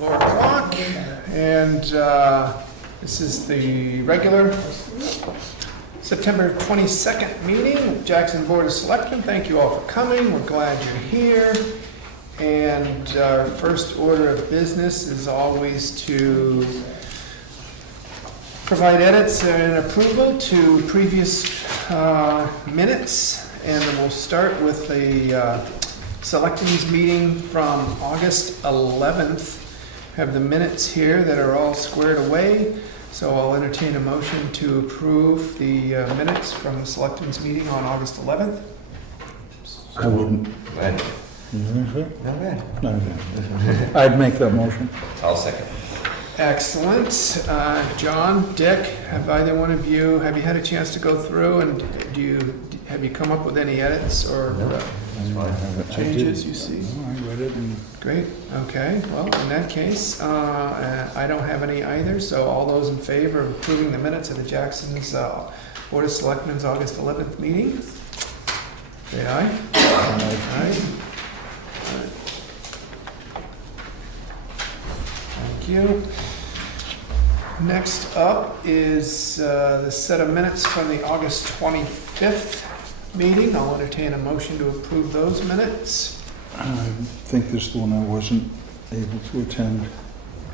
4 o'clock, and this is the regular September 22nd meeting of Jackson Board of Selectmen. Thank you all for coming. We're glad you're here. And our first order of business is always to provide edits and approval to previous minutes. And then we'll start with the Selectmen's meeting from August 11th. Have the minutes here that are all squared away. So I'll entertain a motion to approve the minutes from the Selectmen's meeting on August 11th. I wouldn't. Go ahead. Not bad. Not bad. I'd make that motion. I'll second. Excellent. John, Dick, have either one of you, have you had a chance to go through and have you come up with any edits or changes you see? No, I read it and... Great, okay. Well, in that case, I don't have any either, so all those in favor of approving the minutes of the Jackson's Board of Selectmen's August 11th meeting? Say aye. Aye. Thank you. Next up is the set of minutes from the August 25th meeting. I'll entertain a motion to approve those minutes. I think this is the one I wasn't able to attend.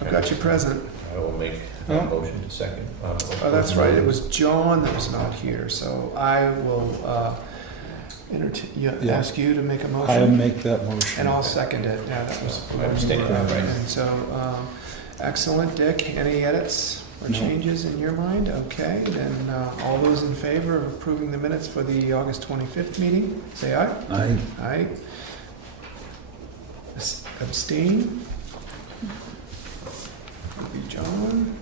I've got you present. I will make a motion to second. Oh, that's right. It was John that was not here, so I will ask you to make a motion. I'll make that motion. And I'll second it. Yeah, that was I understand that, right? And so, excellent. Dick, any edits or No. changes in your mind? Okay, then all those in favor of approving the minutes for the August 25th meeting, say aye. Aye. Aye. Abstain? Would be John.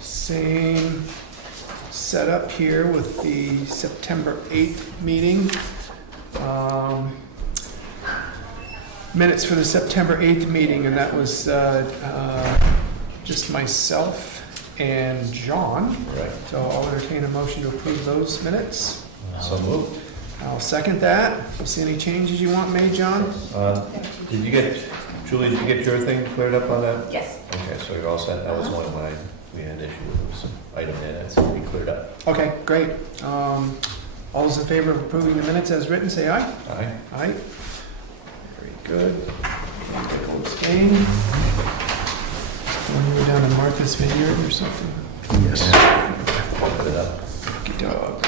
Same setup here with the September 8th meeting. Minutes for the September 8th meeting, and that was just myself and John. Right. So I'll entertain a motion to approve those minutes. So moved. I'll second that. You see any changes you want made, John? Did you get, Julie, did you get your thing cleared up on that? Yes. Okay, so you're all set. That was the one when we had an issue with some item in it, so we cleared up. Okay, great. All those in favor of approving the minutes as written, say aye. Aye. Aye. Very good. Dick will abstain. When you were down in Martha's Vineyard or something? Yes. Put it up. Good dog.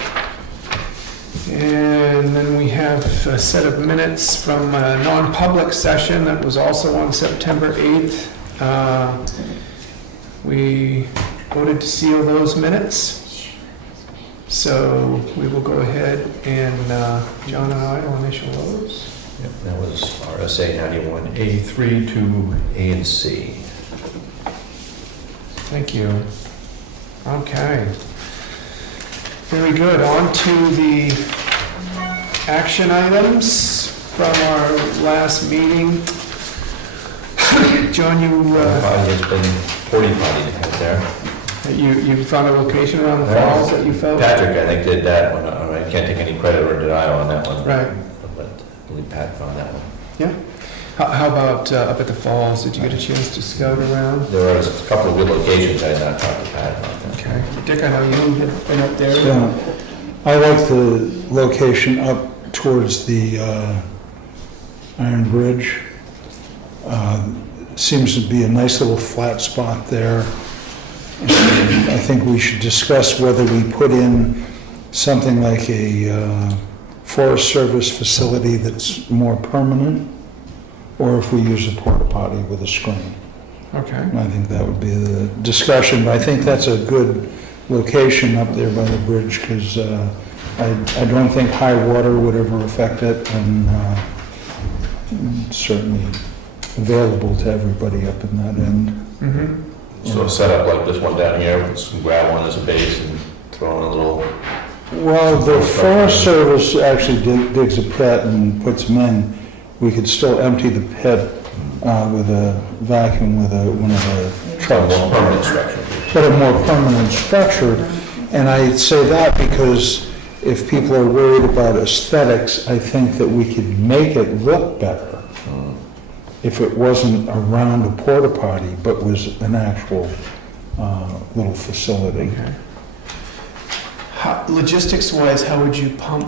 And then we have a set of minutes from a non-public session that was also on September 8th. We voted to seal those minutes. So we will go ahead and John and I will initial those. Yep, that was RSA 91A3 to A and C. Thank you. Okay. Very good. On to the action items from our last meeting. John, There's been porta potty there. you found a location around the falls that you felt? Patrick, I think, did that one. I can't take any credit or denial on that one. Right. But I believe Pat found that one. Yeah. How about up at the falls? Did you get a chance to scout around? There was a couple of good locations. I had not talked to Pat about that. Okay. Dick, I know you had been up there. Yeah. I like the location up towards the Iron Bridge. Seems to be a nice little flat spot there. And I think we should discuss whether we put in something like a Forest Service facility that's more permanent, or if we use a porta potty with a screen. Okay. And I think that would be the discussion, but I think that's a good location up there by the bridge, because I don't think high water would ever affect it, and certainly available to everybody up in that end. Mm-hmm. So set up like this one down here with some gravel on as a base and throw in a little. Well, the Forest Service actually digs a pit and puts them in. We could still empty the pit with a vacuum with one of the trucks. More permanent structure. But a more permanent structure. And I say that because if people are worried about aesthetics, I think that we could make it look better. if it wasn't around a porta potty, but was an actual little facility. Okay. Logistics-wise, how would you pump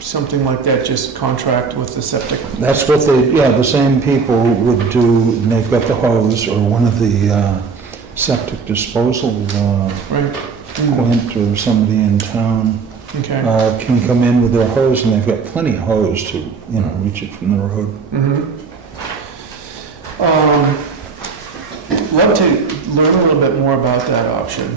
something like that? Just contract with the septic? That's what the same people would do, and they've got the hose, or one of the septic disposal, Right. Quint or somebody in town, Okay. can come in with their hose, and they've got plenty of hose to, reach it from the road. Love to learn a little bit more about that option.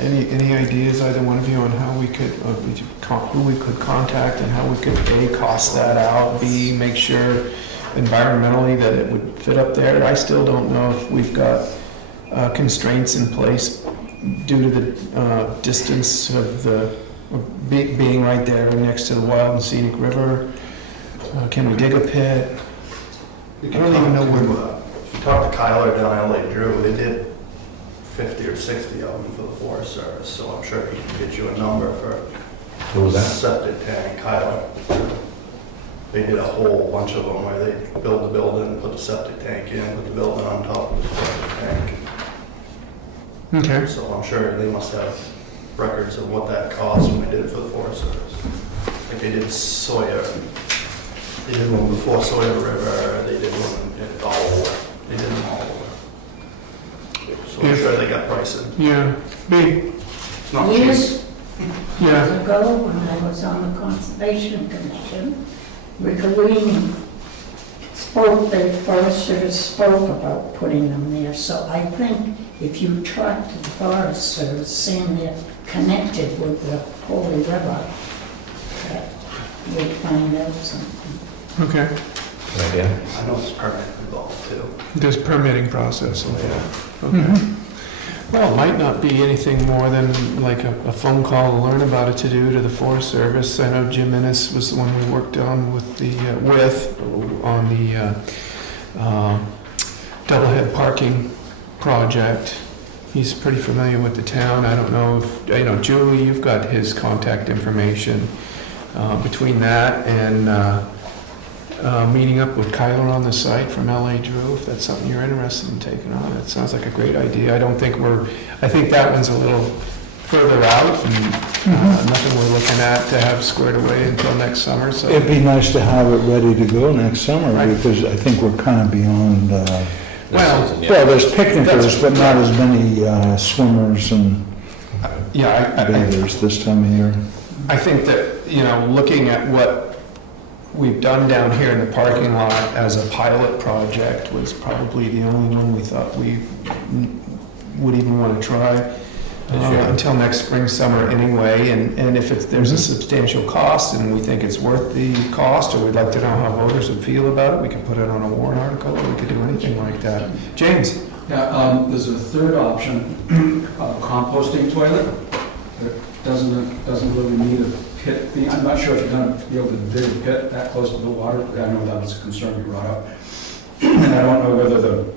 Any ideas, either one of you, on how we could, who we could contact and how we could, A, cost that out, B, make sure environmentally that it would fit up there? I still don't know if we've got constraints in place due to the distance of the, being right there next to the wild and scenic river. Can we dig a pit? You I can don't even know talk to, where. if you talk to Kyler down at LA Drew, they did 50 or 60 of them for the Forest Service, so I'm sure he can get you a number for Who was that? septic tank, Kyler. They did a whole bunch of them where they build the building, put the septic tank in, put the building on top of the septic tank. Okay. So I'm sure they must have records of what that cost when they did it for the Forest Service. Like they did Sawyer, they did one before Sawyer River, they did one all over. They did them all over. So I'm sure they got pricing. Yeah. B. It's not cheap. Years Yeah. ago, when I was on the Conservation Commission, Rick Alini spoke, the Forest Service spoke about putting them there. So I think if you talk to the Forest Service, saying they're connected with the Holy River, that you'll find out something. Okay. Good idea. I know it's permit involved too. There's permitting process. Yeah. Okay. Well, it might not be anything more than like a phone call to learn about it to do to the Forest Service. I know Jim Innes was the one we worked on with the, on the doublehead parking project. He's pretty familiar with the town. I don't know if, Julie, you've got his contact information. Between that and meeting up with Kyler on the site from LA Drew, if that's something you're interested in taking on. It sounds like a great idea. I think that one's a little further out and nothing we're looking at to have squared away until next summer, so. It'd be nice to have it ready to go next summer, Right. because I think we're kind of beyond, Well, well, there's picnickers, but not as many swimmers and Yeah, bathers this time of year. I think that, looking at what we've done down here in the parking lot as a pilot project was probably the only one we thought we would even want to try until next spring, summer anyway. And if there's a substantial cost and we think it's worth the cost, or we'd like to know how voters would feel about it, we could put it on a warrant article, or we could do anything like that. James? Yeah, there's a third option, a composting toilet that doesn't really need a pit. I'm not sure if you're going to be able to dig a pit that close to the water, but I know that was a concern you brought up. And I don't know whether the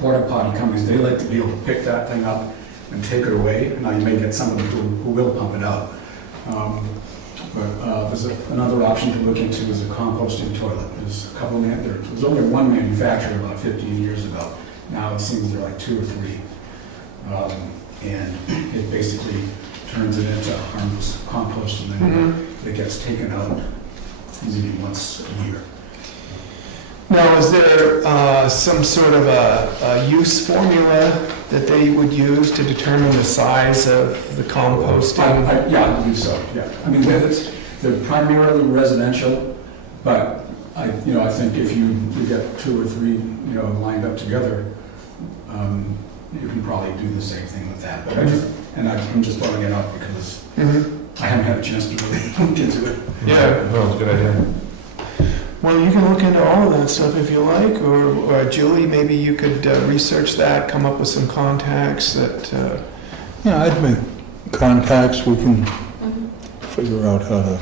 porta potty companies, they like to be able to pick that thing up and take it away. Now, you may get somebody who will pump it out. But there's another option to look into is a composting toilet. There's a couple, there was only one manufacturer about 15 years ago. Now it seems there are like 2 or 3. And it basically turns it into harmless compost, and then it gets taken out maybe once a year. Now, is there some sort of a use formula that they would use to determine the size of the composting? Yeah, I believe so, yeah. I mean, they're primarily residential, but I think if you get 2 or 3, lined up together, you can probably do the same thing with that. But I'm just throwing it out because I haven't had a chance to really look into it. Yeah. Well, it's a good idea. Well, you can look into all of that stuff if you like, or Julie, maybe you could research that, come up with some contacts that, Yeah, I'd make contacts, we can figure out how to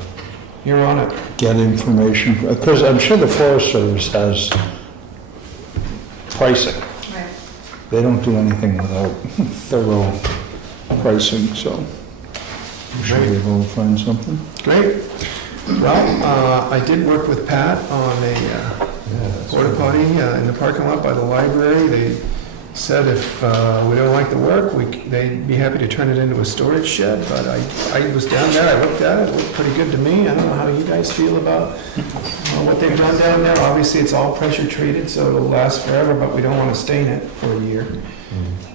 you're on it. get information, because I'm sure the Forest Service has pricing. Right. They don't do anything without thorough pricing, so I'm sure we'll be able to find something. Great. Well, I did work with Pat on a porta potty in the parking lot by the library. They said if we don't like the work, they'd be happy to turn it into a storage shed, but I was down there, I looked at it, it looked pretty good to me. I don't know how you guys feel about what they've done down there. Obviously, it's all pressure treated, so it'll last forever, but we don't want to stain it for a year.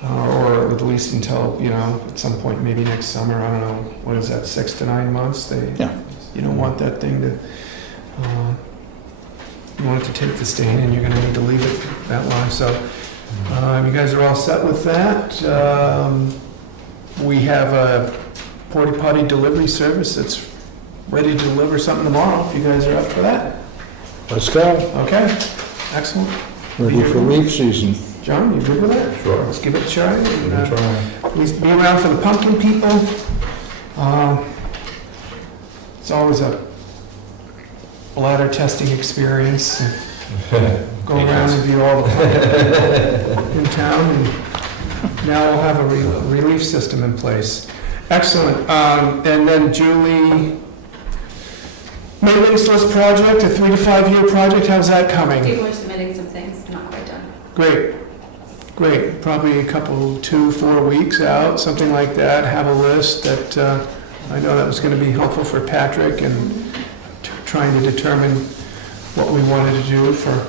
Or at least until, at some point, maybe next summer, I don't know, what is that, 6 to 9 months? Yeah. You don't want that thing to, you want it to take the stain, and you're gonna need to leave it that long, so, you guys are all set with that. We have a porta potty delivery service that's ready to deliver something tomorrow, if you guys are up for that. Let's go. Okay, excellent. Ready for leaf season. John, you good with that? Sure. Let's give it a try. and, We'll try. Please be around for the pumpkin people. It's always a bladder testing experience. Go around and view all the pumpkins in town, and now we'll have a relief system in place. Excellent. And then Julie, maintenance list project, a 3 to 5 year project, how's that coming? People are submitting some things, not quite done. Great, probably a couple, 2-4 weeks out, something like that, have a list that, I know that was gonna be helpful for Patrick and trying to determine what we wanted to do for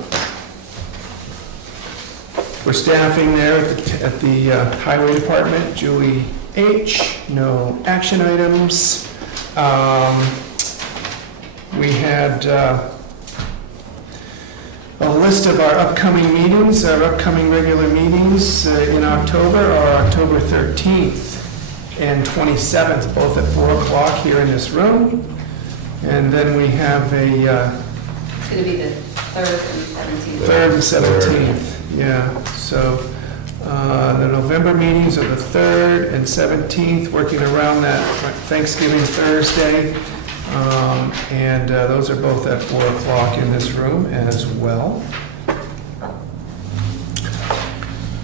staffing there at the highway department. Julie H., no action items. We had, a list of our upcoming meetings, our upcoming regular meetings in October are October 13th and 27th, both at 4 o'clock here in this room. And then we have a It's going to be the 3rd and 17th. 3rd and 17th, yeah. So the November meetings are the 3rd and 17th, working around that Thanksgiving Thursday. And those are both at 4 o'clock in this room as well.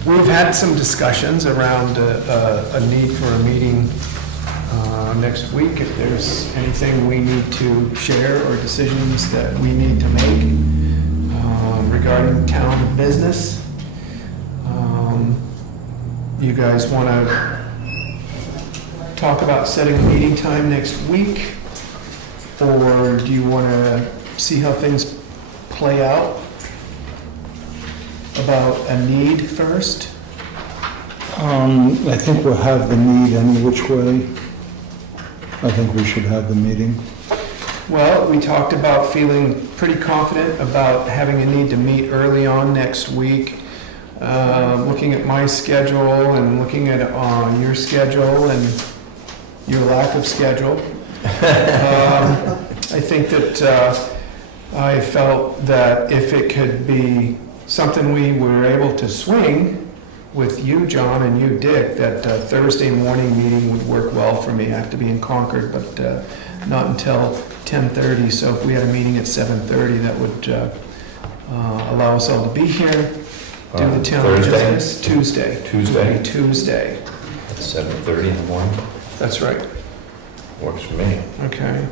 We've had some discussions around a need for a meeting next week. If there's anything we need to share or decisions that we need to make regarding town business. You guys want to talk about setting a meeting time next week? Or do you want to see how things play out about a need first? I think we'll have the need any which way. I think we should have the meeting. Well, we talked about feeling pretty confident about having a need to meet early on next week. Looking at my schedule and looking at your schedule and your lack of schedule. I think that I felt that if it could be something we were able to swing with you, John, and you, Dick, that Thursday morning meeting would work well for me. I have to be in Concord, but not until 10:30. So if we had a meeting at 7:30, that would allow us all to be here, do the town Thursday? business. Tuesday. Tuesday? Tuesday. At 7:30 in the morning, That's right. works for me. Okay.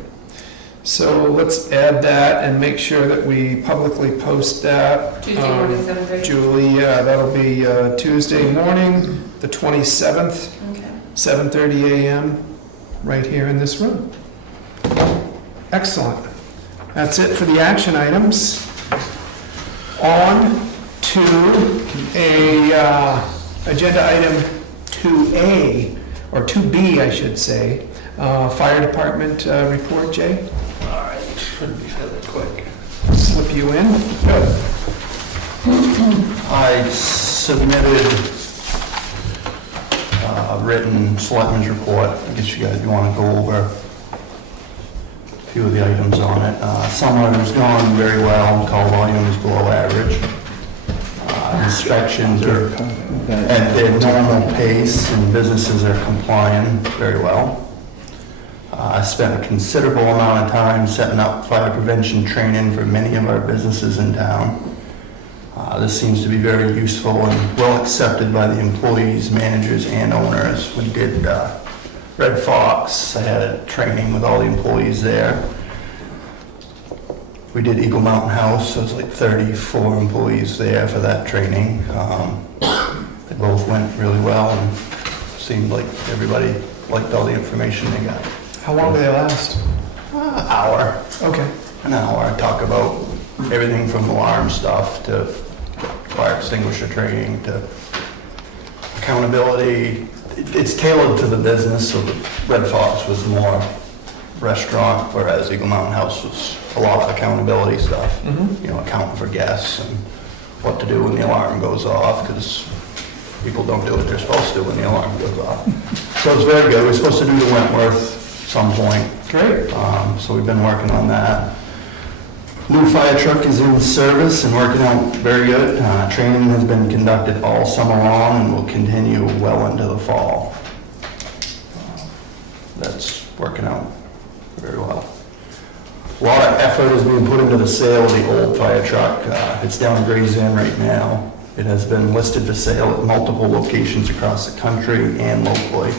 So let's add that and make sure that we publicly post that. Tuesday morning, 7:30? Julie, yeah, that'll be Tuesday morning, the 27th, Okay. 7:30 a.m., right here in this room. Excellent. That's it for the action items. On to agenda item 2A, or 2B, I should say. Fire department report, Jay? All right, should be fairly quick. Slip you in? Good. I submitted a written selectmen's report. I guess you guys want to go over a few of the items on it. Summer is going very well, call volume is below average. Inspections are at their normal pace and businesses are complying very well. I spent a considerable amount of time setting up fire prevention training for many of our businesses in town. This seems to be very useful and well accepted by the employees, managers, and owners. We did Red Fox. I had a training with all the employees there. We did Eagle Mountain House, so it was like 34 employees there for that training. They both went really well and seemed like everybody liked all the information they got. How long do they last? Hour, Okay. an hour, talk about everything from alarm stuff to fire extinguisher training to accountability. It's tailored to the business, so the Red Fox was more restaurant, whereas Eagle Mountain House was a lot of accountability stuff. Mm-hmm. You know, accounting for guests and what to do when the alarm goes off, because people don't do what they're supposed to do when the alarm goes off. So it's very good. We're supposed to do the Wentworth some point. Great. So we've been working on that. New fire truck is in service and working out very good. Training has been conducted all summer long and will continue well into the fall. That's working out very well. A lot of effort is being put into the sale of the old fire truck. It's down in Gray's Inn right now. It has been listed for sale at multiple locations across the country and locally.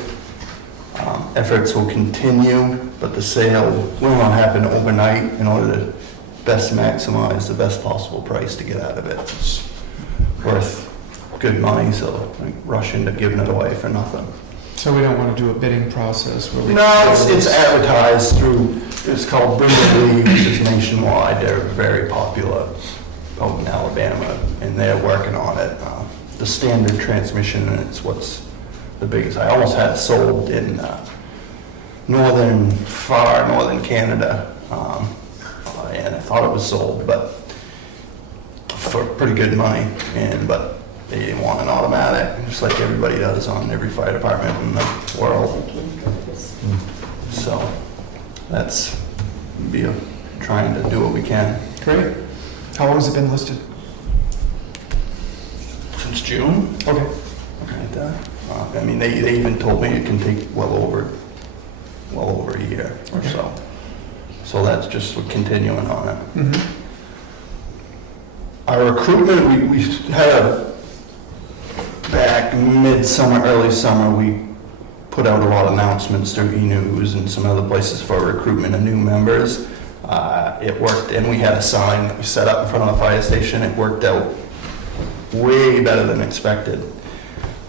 Efforts will continue, but the sale will not happen overnight in order to best maximize the best possible price to get out of it. It's worth good money, so I rush into giving it away for nothing. So we don't want to do a bidding process where we... No, it's advertised through, it's called Brindley, which is nationwide. They're very popular out in Alabama, and they're working on it. The standard transmission, and it's what's the biggest. I almost had it sold in far northern Canada, and I thought it was sold, but for pretty good money, but they didn't want an automatic, just like everybody does on every fire department in the world. So that's trying to do what we can. Great. How long has it been listed? Since June. Okay. Right there. I mean, they even told me it can take well over a year or Okay. so. So that's just continuing on it. Mm-hmm. Our recruitment, we had back mid-summer, early summer, we put out a lot of announcements through e-news and some other places for recruitment of new members. It worked, and we had a sign that we set up in front of the fire station. It worked out way better than expected.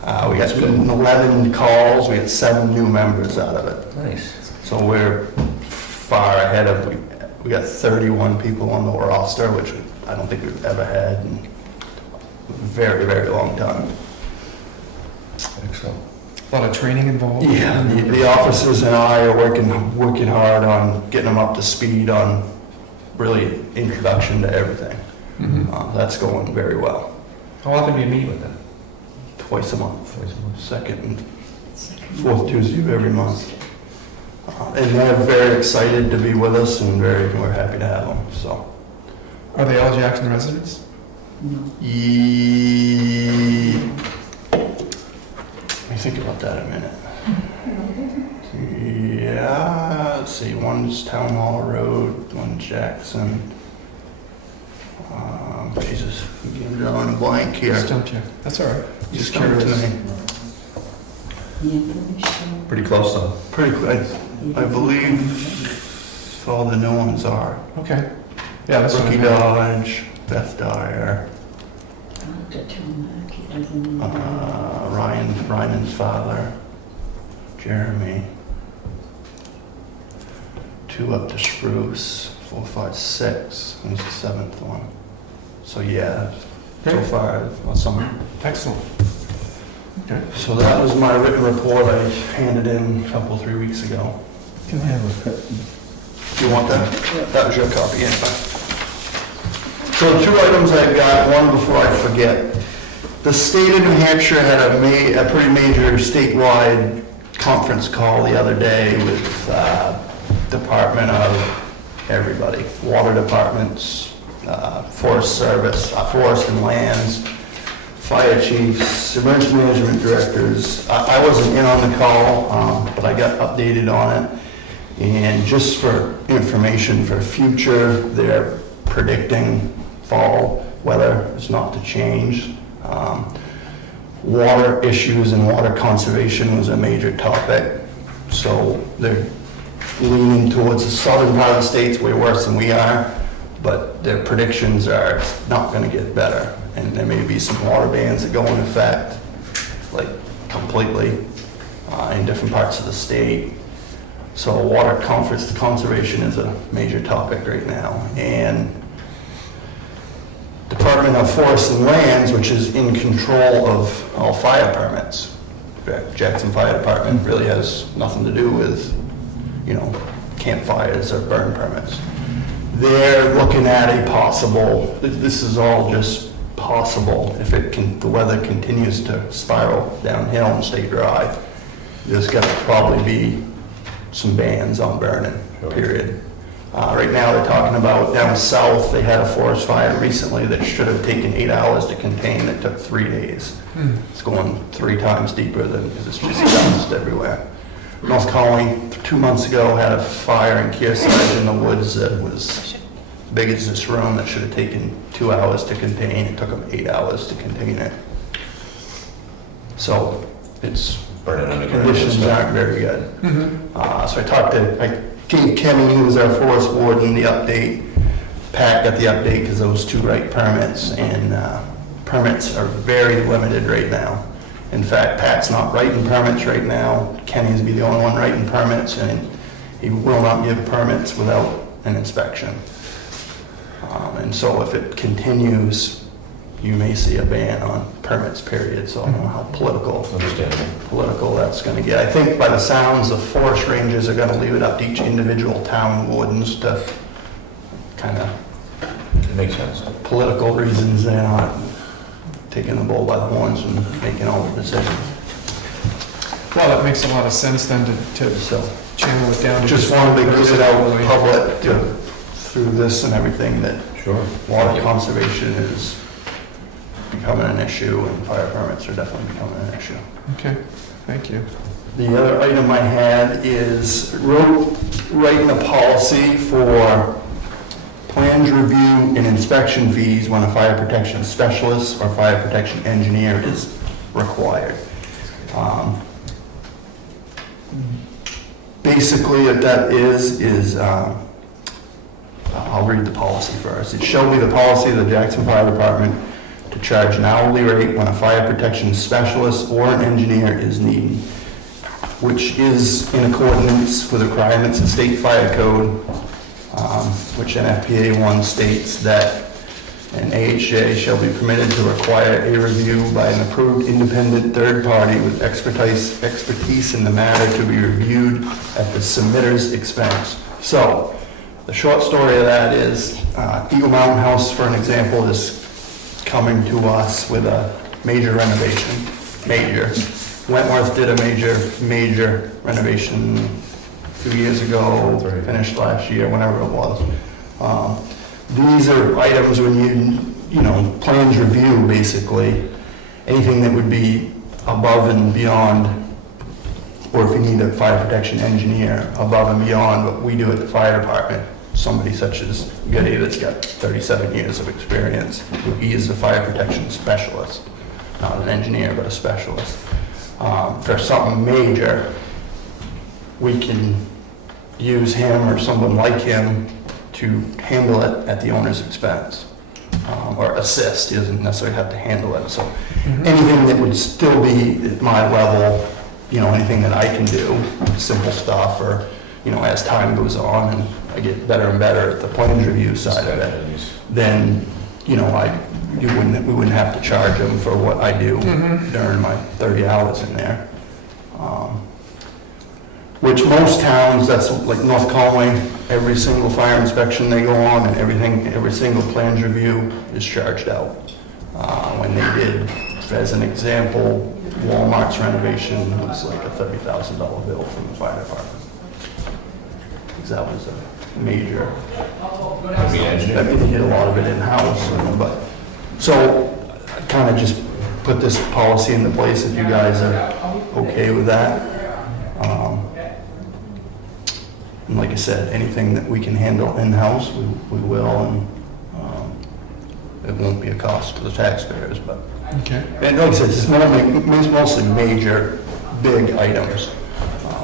We got 11 calls, we had 7 new members out of it. Nice. So we're far ahead of, we got 31 people on the roster, which I don't think we've ever had in a very, very long time. Excellent. A lot of training involved? Yeah, the officers and I are working hard on getting them up to speed on really introduction to everything. Mm-hmm. That's going very well. How often do you meet with them? Twice a month, Twice a month. second and fourth Tuesday of every month. And they're very excited to be with us and we're happy to have them, so. Are they all Jackson residents? No. Let me think about that a minute. Yeah, let's see, one's Town Hall Road, one's Jackson. Jesus, I'm drawing a blank here. Stumped you. That's all right. Just curious. curious. Yeah, Pretty close though. Pretty close. I believe all the new ones are. Okay. Yeah, that's what I Rookie meant. Dodge, Beth Dyer, Ryan's father, Jeremy. 2 up to Spruce, 4, 5, 6, and he's the 7th one. So yeah, so Great. far, awesome. Excellent. Okay. So that was my written report I handed in a couple, 3 weeks ago. Can I have a cut? Do you want that? That was your copy, yeah. So 2 items I've got, one before I forget. The state of New Hampshire had a pretty major statewide conference call the other day with Department of everybody, water departments, Forest Service, Forest and Lands, fire chiefs, emergency management directors. I wasn't in on the call, but I got updated on it. And just for information for future, they're predicting fall weather is not to change. Water issues and water conservation was a major topic. So they're leaning towards the southern part of the state's way worse than we are. but their predictions are it's not gonna get better. And there may be some water bans that go in effect, like completely, in different parts of the state. So water conservation is a major topic right now. And Department of Forests and Lands, which is in control of all fire permits. In fact, Jackson Fire Department really has nothing to do with, campfires or burn permits. They're looking at a possible, this is all just possible, if the weather continues to spiral downhill and stay dry, there's gonna probably be some bans on burning, period. Right now, they're talking about down south, they had a forest fire recently that should have taken 8 hours to contain, it took 3 days. It's going 3 times deeper than, because it's just dust everywhere. North Colony, 2 months ago, had a fire in Kearsarge in the woods that was big as this room that should have taken 2 hours to contain, it took them 8 hours to contain it. So, it's, Burning underground and conditions stuff. aren't very good. So I gave Kenny, who was our forest warden, the update. Pat got the update because those 2 write permits, and permits are very limited right now. In fact, Pat's not writing permits right now. Kenny's be the only one writing permits, and he will not give permits without an inspection. And so if it continues, you may see a ban on permits, period. So I don't know how political that's going to get. I think by the sounds, the forest rangers are going to leave it up to each individual town wardens to kind of, It makes sense. political reasons, they're not taking the bull by the horns and making all the decisions. Well, that makes a lot of sense then to So channel it down to. just wanted to get it out public through this and everything that Sure. water conservation is becoming an issue, and fire permits are definitely becoming an issue. Okay, thank you. The other item I had is writing a policy for plans review and inspection fees when a fire protection specialist or fire protection engineer is required. Basically, what that is I'll read the policy first. It shall be the policy of the Jackson Fire Department to charge an hourly rate when a fire protection specialist or an engineer is needed, which is in accordance with requirements of state fire code, which NFPA 1 states that an AHJ shall be permitted to require a review by an approved independent third party with expertise in the matter to be reviewed at the submitter's expense. So, the short story of that is, Eagle Mountain House, for an example, is coming to us with a major renovation, major. Wentworth did a major renovation 2 years ago, finished last year, whenever it was. These are items when plans review, basically, anything that would be above and beyond, or if you need a fire protection engineer, above and beyond what we do at the fire department. Somebody such as Goody that's got 37 years of experience. He is a fire protection specialist, not an engineer, but a specialist. For something major, we can use him or someone like him to handle it at the owner's expense, or assist. He doesn't necessarily have to handle it. So anything that would still be at my level, anything that I can do, simple stuff, or, as time goes on and I get better and better at the plans review side of it, then, we wouldn't have to charge them for what I do during my 30 hours in there. Which most towns, that's like North Conway, every single fire inspection they go on and every single plans review is charged out. When they did, as an example, Walmart's renovation was like a $30,000 bill from the fire department. Because that was a major, I mean, they did a lot of it in-house, but, so I kind of just put this policy into place if you guys are okay with that. And like I said, anything that we can handle in-house, we will, and it won't be a cost to the taxpayers, but. Okay. And like I said, it's mostly major, big items.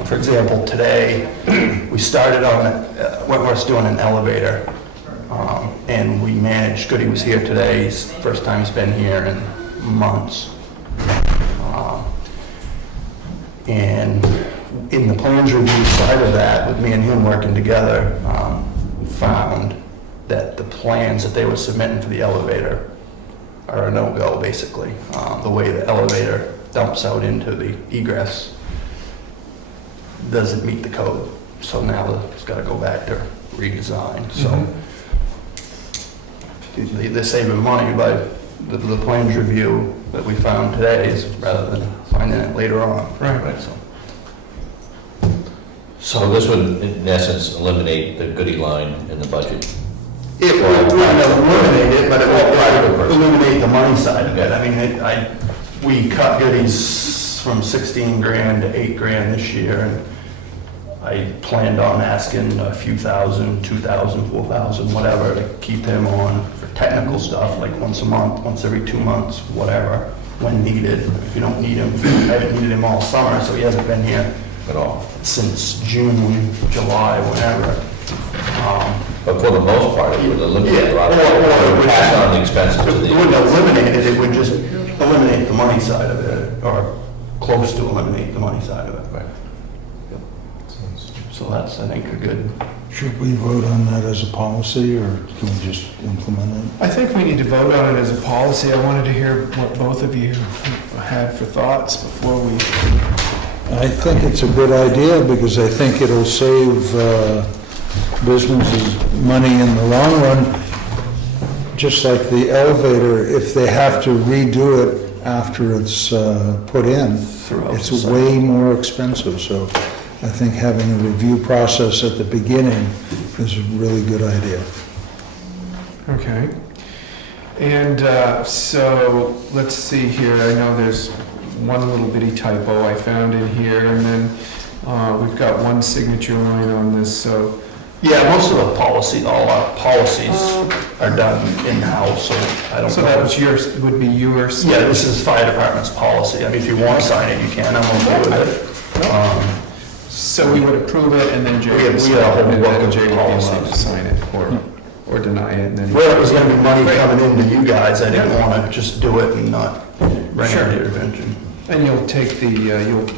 For example, today, we started on, Wentworth's doing an elevator, and we managed, Goody was here today, he's the first time he's been here in months. And in the plans review side of that, with me and him working together, found that the plans that they were submitting for the elevator are a no-go, basically. The way the elevator dumps out into the egress doesn't meet the code. So now it's got to go back to redesign. So they're saving money by the plans review that we found today is rather than finding it later on. Right. So this would, in essence, eliminate the Goody line in the budget. It would eliminate it, but it won't eliminate the money side of it. I mean, we cut Goody's from 16 grand to 8 grand this year, and I planned on asking a few thousand, 2,000, 4,000, whatever, to keep him on for technical stuff, like once a month, once every 2 months, whatever, when needed. If you don't need him, I haven't needed him all summer, so he hasn't been here At all. since June, July, whatever. But for the most part, it would eliminate a lot of, Yeah, or it would- pass on the expenses to It the. wouldn't eliminate it, it would just eliminate the money side of it, or close to eliminate the money side of it. Right. So that's, I think, a good, Should we vote on that as a policy, or can we just implement it? I think we need to vote on it as a policy. I wanted to hear what both of you had for thoughts before we, I think it's a good idea, because I think it'll save businesses money in the long run. Just like the elevator, if they have to redo it after it's put in, throughout. it's way more expensive. So I think having a review process at the beginning is a really good idea. okay. And so, let's see here, I know there's one little bitty typo I found in here, and then we've got one signature line on this, so, Yeah, most of the policy, all our policies are done in-house, so I don't so know. that was yours, would be yours. Yeah, this is fire department's policy. I mean, if you want to sign it, you can, I'm okay with it. So we would approve it, and then Jay We would had sign a it, whole and book then of Jay would be allowed to policies. sign it, or deny it, and then. Where it was gonna be money coming into you guys, I didn't want to just do it and not bring it Sure. to your attention. And you'll take the,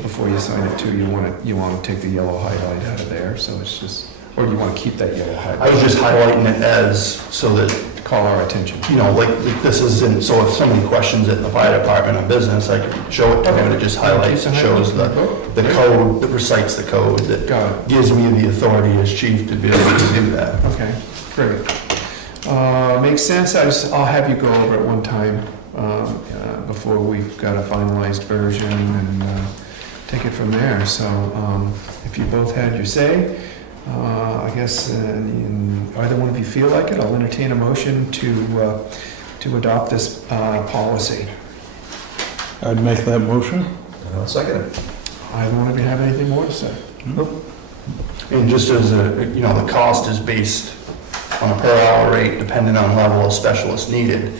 before you sign it too, you want to take the yellow highlight out of there, so it's just, or you want to keep that yellow highlight. I was just highlighting it as, so that, Call our attention. you know, like, this isn't, so if somebody questions it in the fire department or business, I can show it to them, and it just highlights and shows the code, that recites the code, that Got it. gives me the authority as chief to be able to do that. Okay, great. Makes sense, I'll have you go over it one time before we've got a finalized version and take it from there. So if you both had your say, I guess either one of you feel like it, I'll entertain a motion to adopt this policy. I'd make that motion. I'll second it. Either one of you have anything more to say? And just as a, you know, the cost is based on a per hour rate, depending on level of specialist needed.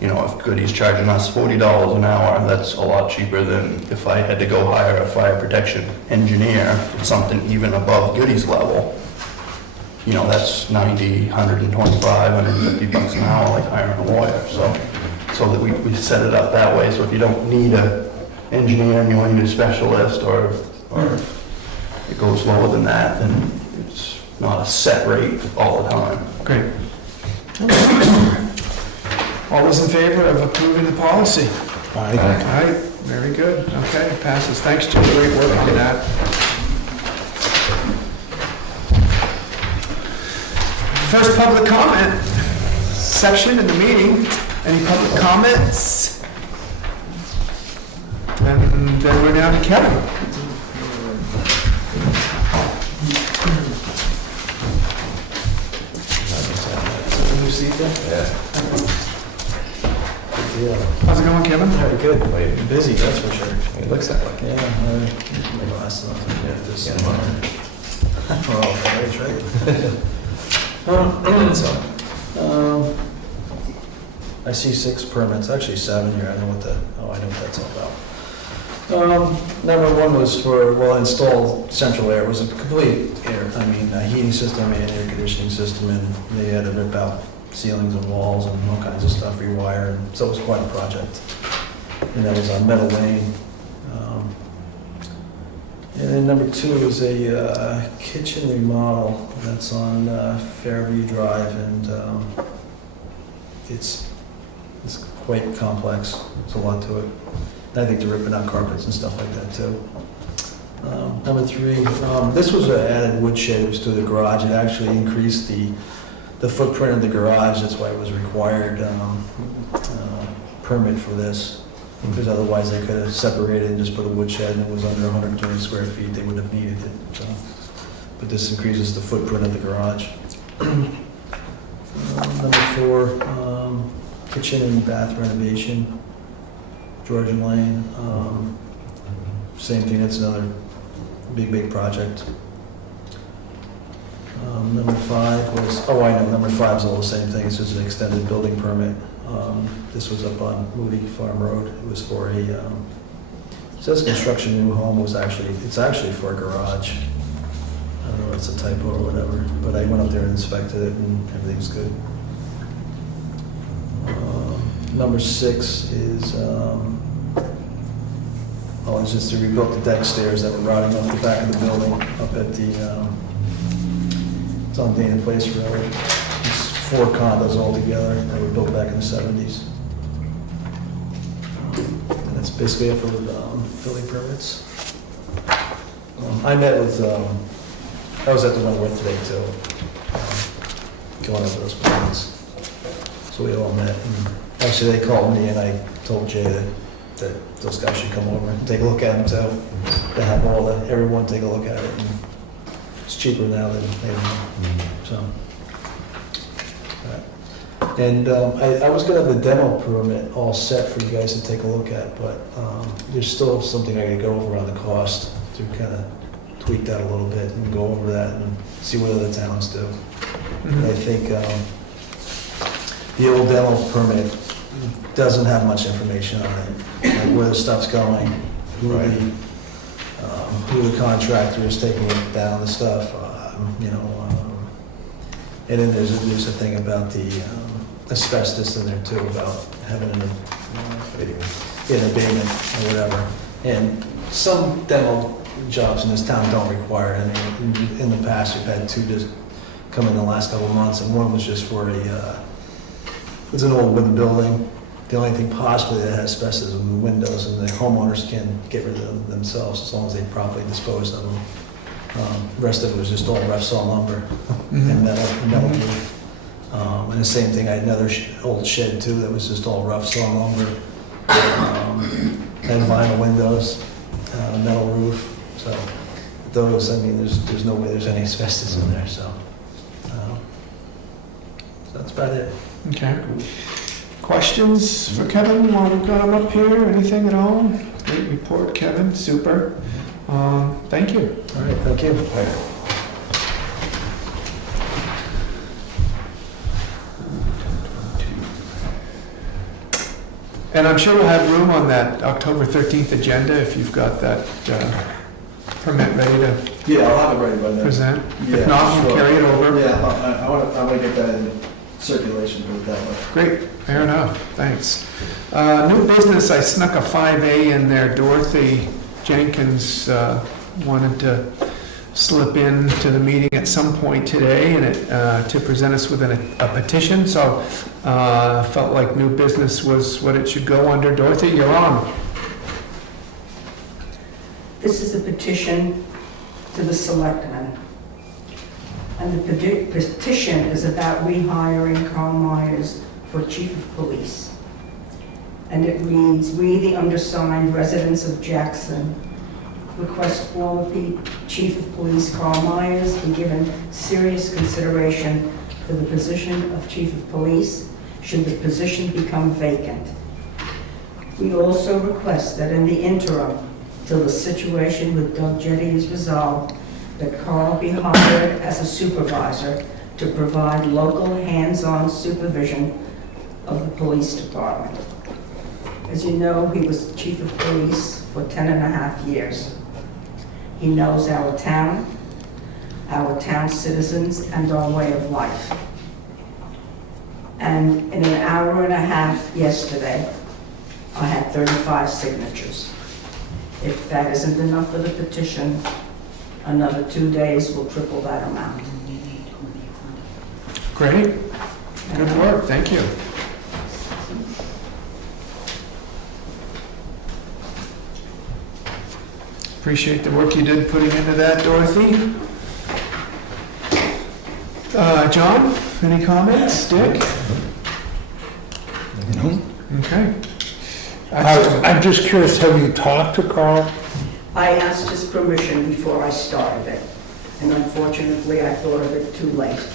You know, if Goody's charging us $40 an hour, that's a lot cheaper than if I had to go hire a fire protection engineer for something even above Goody's level. You know, that's 90, 125, 150 bucks an hour, like hiring a lawyer. So that we set it up that way, so if you don't need a engineer and you only need a specialist, or it goes lower than that, then it's not a set rate all the time. Great. All those in favor of approving the policy? Aye. Aye, very good. Okay, passes. Thanks, Jim, great work on that. First public comment section in the meeting. Any public comments? And then we're down to Kevin. How's it going, Kevin? Pretty good. Wait, Busy, that's for sure. it looks that way. Yeah, my glasses on. Yeah, this. Yeah, mine. Well, that's right. I see 6 permits, actually 7 here. I know what that's all about. Number 1 was for, install central air. It was a complete air, heating system and air conditioning system, and they had to rip out ceilings and walls and all kinds of stuff, rewire, and so it was quite a project. And that was on Meadow Lane. And then number 2 is a kitchen remodel that's on Fairview Drive, and it's quite complex. There's a lot to it. And I think they're ripping out carpets and stuff like that too. Number 3, this was an added woodshed. It was to the garage. It actually increased the footprint of the garage. That's why it was required permit for this. Because otherwise they could have separated and just put a woodshed, and it was under 120 square feet, they wouldn't have needed it. So, but this increases the footprint of the garage. Number 4, kitchen and bath renovation, Georgian Lane. Same thing, that's another big project. Number 5 was, oh, I know, number 5 is all the same thing. It's just an extended building permit. This was up on Moody Farm Road. It was for a, it says construction new home was it's actually for a garage. I don't know if it's a typo or whatever, but I went up there and inspected it and everything's good. Number 6 is, it's just to rebuild the deck stairs that were rotting off the back of the building up at the, it's on Dana Place Road. It's 4 condos all together that were built back in the 70s. And that's basically it for building permits. I met with, I was at the Wentworth today too, going over those plans. So we all met, and actually they called me and I told Jay that those guys should come over and take a look at them too. To have everyone take a look at it. And it's cheaper now than later, so. And I was gonna have the demo permit all set for you guys to take a look at, but there's still something I could go over on the cost to kind of tweak that a little bit and go over that and see what other towns do. And I think the old demo permit doesn't have much information on it, like where the stuff's going, who the contractor is taking it down, the stuff, and then there's a thing about the asbestos in there too, about having an abatement or whatever. And some demo jobs in this town don't require it. I mean, in the past, we've had 2 just come in the last couple of months, and one was just for it's an old wooden building. The only thing possibly that has asbestos is in the windows, and the homeowners can get rid of them themselves as long as they properly dispose of them. The rest of it was just all rough saw lumber and metal roof. And the same thing, I had another old shed too that was just all rough saw lumber. And vinyl windows, metal roof. So those, I mean, there's no way there's any asbestos in there, so that's about it. Okay. Questions for Kevin while we've got him up here? Anything at all? Great report, Kevin. Super. Thank you. All right, thank you. And I'm sure we'll have room on that October 13th agenda if you've got that permit ready to Yeah, I'll have it ready by then. present. Yeah, If not, we'll sure. carry it over. Yeah, I want to get that in circulation, put it that way. Great, fair enough, thanks. New business, I snuck a 5A in there. Dorothy Jenkins wanted to slip in to the meeting at some point today and to present us with a petition, so felt like new business was what it should go under. Dorothy, you're on. This is a petition to the Selectmen. And the petition is about rehiring Carl Myers for Chief of Police. And it reads, "We, the undersigned residents of Jackson, request former Chief of Police Carl Myers be given serious consideration for the position of Chief of Police should the position become vacant. We also request that in the interim, till the situation with Doug Jetty is resolved, that Carl be hired as a supervisor to provide local hands-on supervision of the police department. As you know, he was chief of police for 10.5 years. He knows our town citizens, and our way of life. And in an hour and a half yesterday, I had 35 signatures. If that isn't enough for the petition, another 2 days will triple that amount. Great. Good work. Thank you. Appreciate the work you did putting into that, Dorothy. John, any comments? Dick? No? Okay. I'm just curious, have you talked to Carl? I asked his permission before I started it, and unfortunately, I thought of it too late.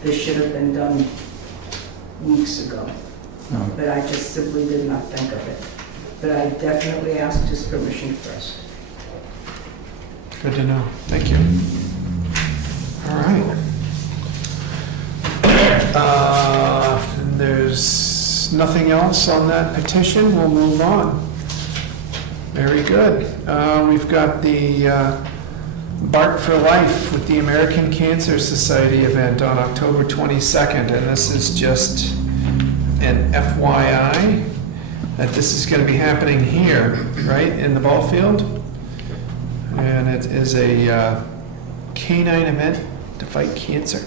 This should have been done weeks ago, No. but I just simply did not think of it. But I definitely asked his permission first. Good to know. Thank you. All right. And there's nothing else on that petition. We'll move on. Very good. We've got the Bark for Life with the American Cancer Society event on October 22nd, and this is just an FYI that this is going to be happening here, right, in the ball field. And it is a canine event to fight cancer.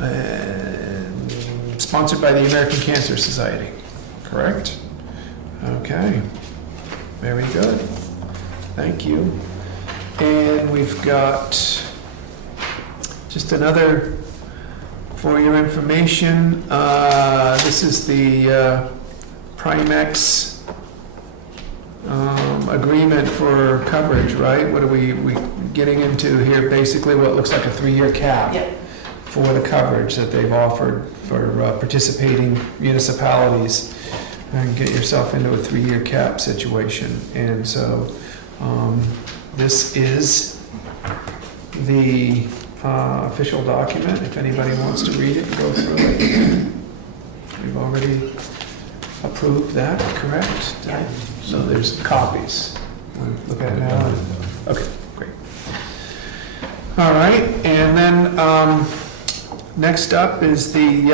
And sponsored by the American Cancer Society, correct? Okay, very good. Thank you. And we've got just another, for your information, this is the Primex agreement for coverage, right? What are we getting into here? Basically what looks like a 3-year cap for the coverage that they've offered for participating municipalities, and get yourself into a 3-year cap situation. And so this is the official document. If anybody wants to read it, go through it. We've already approved that, correct? Yeah. So there's copies. Look at it now. Okay, great. All right, and then next up is the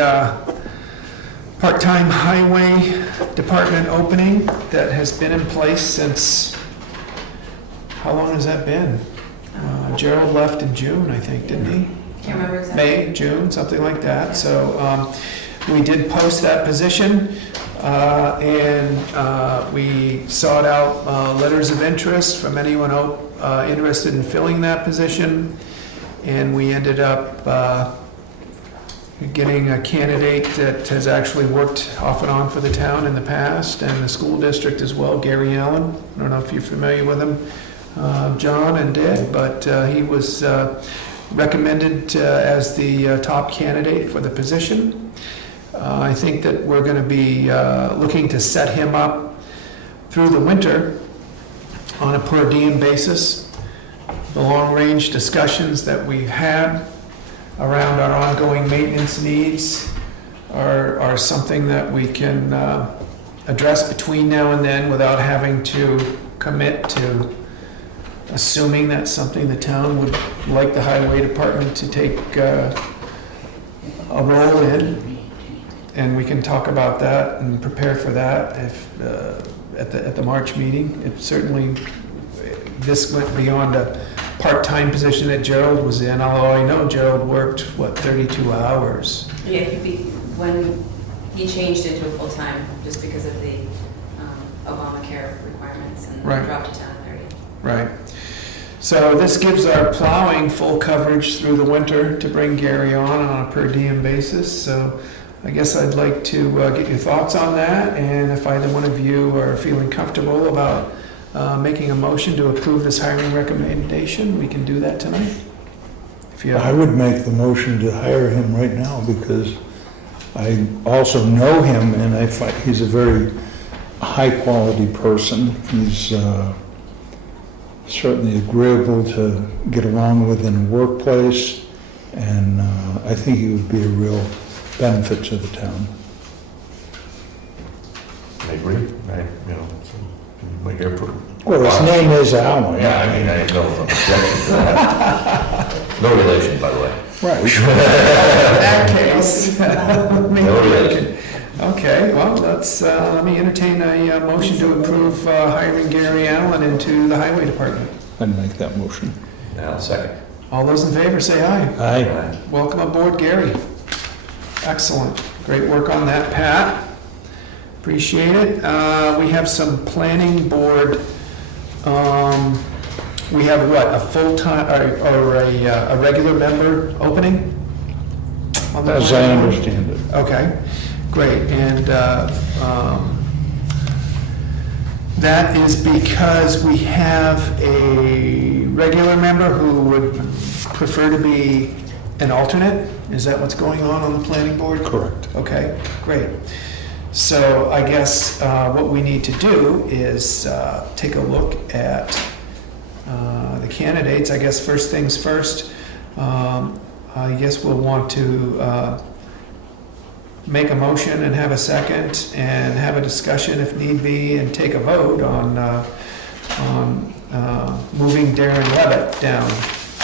part-time highway department opening that has been in place since, how long has that been? Gerald left in June, I think, didn't he? Can't remember exactly. May, June, something like that. So we did post that position, and we sought out letters of interest from anyone interested in filling that position, and we ended up getting a candidate that has actually worked off and on for the town in the past, and the school district as well, Gary Allen. I don't know if you're familiar with him, John and Dick, but he was recommended as the top candidate for the position. I think that we're going to be looking to set him up through the winter on a per diem basis. The long-range discussions that we've had around our ongoing maintenance needs are something that we can address between now and then without having to commit to assuming that's something the town would like the highway department to take a role in. And we can talk about that and prepare for that if at the March meeting. It certainly, this went beyond a part-time position that Gerald was in, although I know Gerald worked, 32 hours? Yeah, when he changed it to a full-time, just because of the Obamacare requirements, and Right. dropped it down to 30. Right. So this gives our plowing full coverage through the winter to bring Gary on a per diem basis. So I guess I'd like to get your thoughts on that, and if either one of you are feeling comfortable about making a motion to approve this hiring recommendation, we can do that tonight. If you I would make the motion to hire him right now because I also know him and I find he's a very high-quality person. He's certainly agreeable to get along with in the workplace, and I think he would be a real benefit to the town. I agree, make your approval. Well, his name is Alan. Yeah, I mean, I have no objection to that. No relation, by the way. Right. In that case. Noted. Okay, well, let me entertain a motion to approve hiring Gary Allen into the highway department. I'd make that motion. Now, second. All those in favor, say aye. Aye. Welcome aboard, Gary. Excellent. Great work on that, Pat. Appreciate it. We have some planning board, we have what, a full-time, or a regular member opening? on the As I planning board? understand it. Okay, great. And that is because we have a regular member who would prefer to be an alternate? Is that what's going on the planning board? Correct. Okay, great. So I guess what we need to do is take a look at the candidates. I guess first things first, I guess we'll want to make a motion and have a second and have a discussion if need be and take a vote on moving Darren Levitt down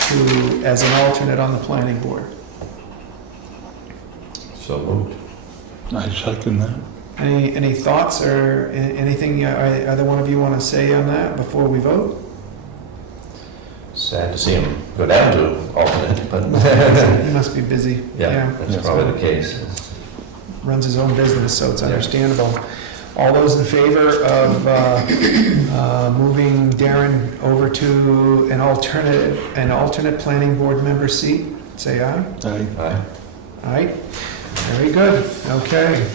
to as an alternate on the planning board. So moved. I second that. Any thoughts or anything either one of you want to say on that before we vote? Sad to see him go down to alternate, but He must be busy. yeah, that's probably the case. Runs his own business, so it's Yeah. understandable. All those in favor of moving Darren over to an alternate planning board member seat, say aye. Aye. Aye. Aye. Very good. Okay.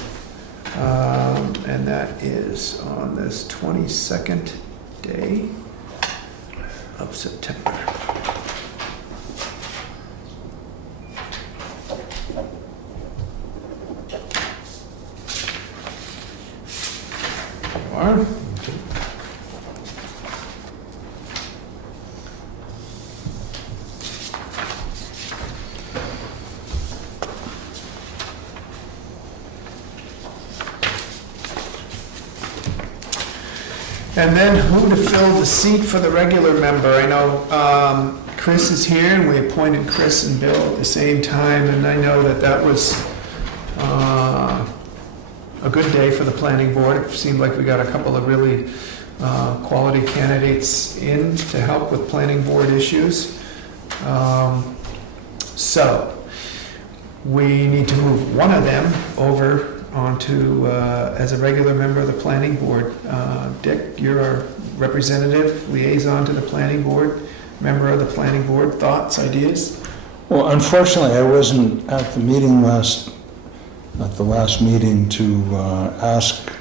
And that is on this 22nd day of September. There you are. And then who to fill the seat for the regular member? I know Chris is here, and we appointed Chris and Bill at the same time, and I know that that was a good day for the planning board. It seemed like we got a couple of really quality candidates in to help with planning board issues. So we need to move one of them over onto, as a regular member of the planning board. Dick, you're our representative, liaison to the planning board, member of the planning board. Thoughts, ideas? Well, unfortunately, I wasn't at the meeting at the last meeting to ask